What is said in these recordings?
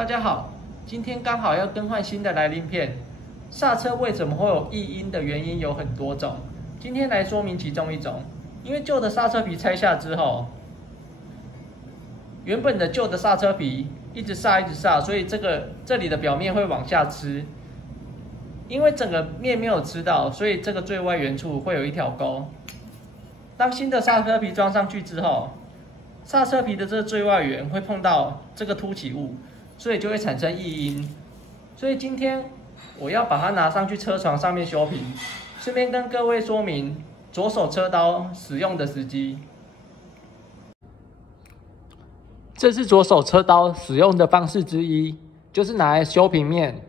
大家好，今天刚好要更换新的来鳞片。刹车为什么会有异音的原因有很多种，今天来说明其中一种。因为旧的刹车皮拆下之后，原本的旧的刹车皮一直刹，所以这里的表面会往下吃。因为整个面没有吃到，所以这个最外缘处会有一条沟。当新的刹车皮装上去之后，刹车皮的这个最外缘会碰到这个凸起物，所以就会产生异音。所以今天我要把它拿上去车床上面修平，顺便跟各位说明左手车刀使用的时机。这是左手车刀使用的方式之一，就是拿来修平面。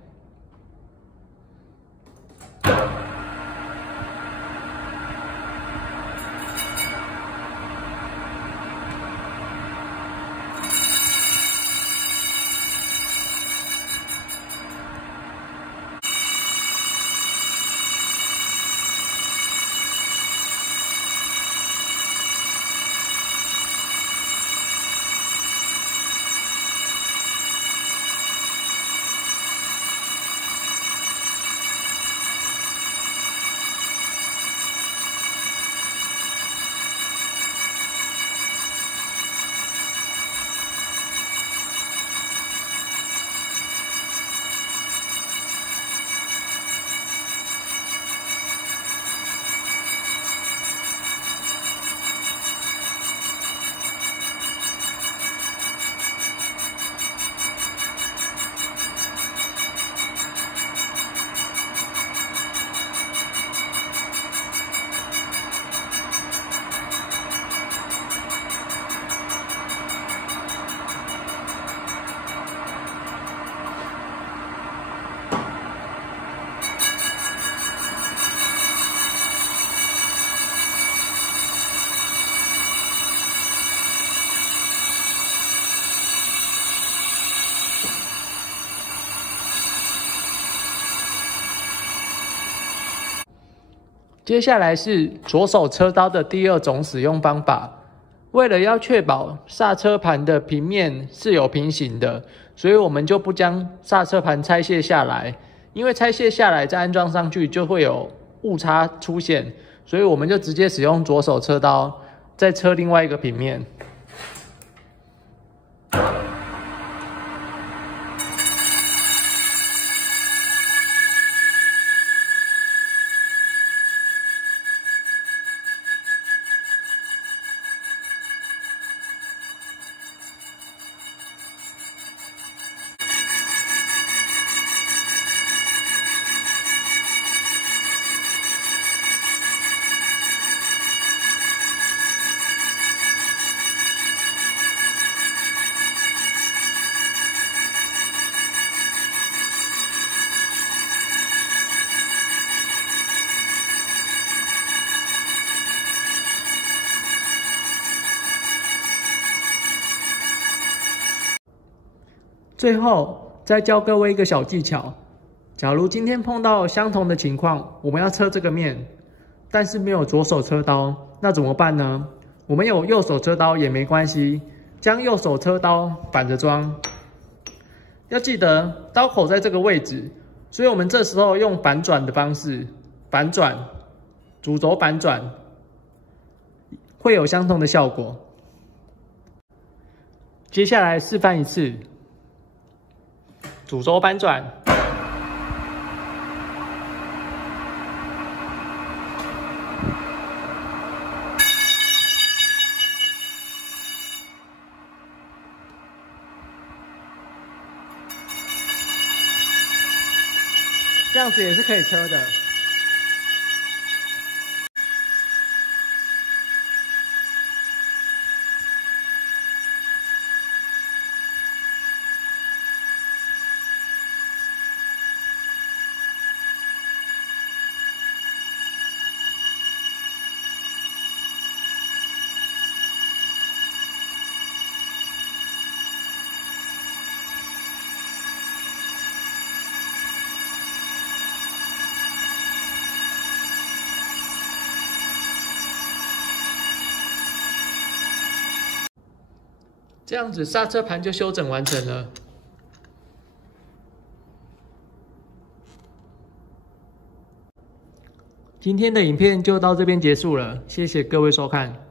接下来是左手车刀的第二种使用方法。为了要确保刹车盘的平面是有平行的，所以我们就不将刹车盘拆卸下来，因为拆卸下来再安装上去就会有误差出现，所以我们就直接使用左手车刀再车另外一个平面。最后再教各位一个小技巧，假如今天碰到相同的情况，我们要车这个面，但是没有左手车刀，那怎么办呢？我们有右手车刀也没关系，将右手车刀反着装。要记得刀口在这个位置，所以我们这时候用反转的方式，反转，主轴反转，会有相同的效果。接下来示范一次。主轴反转，这样子也是可以车的。这样子刹车盘就修整完成了。今天的影片就到这边结束了，谢谢各位收看。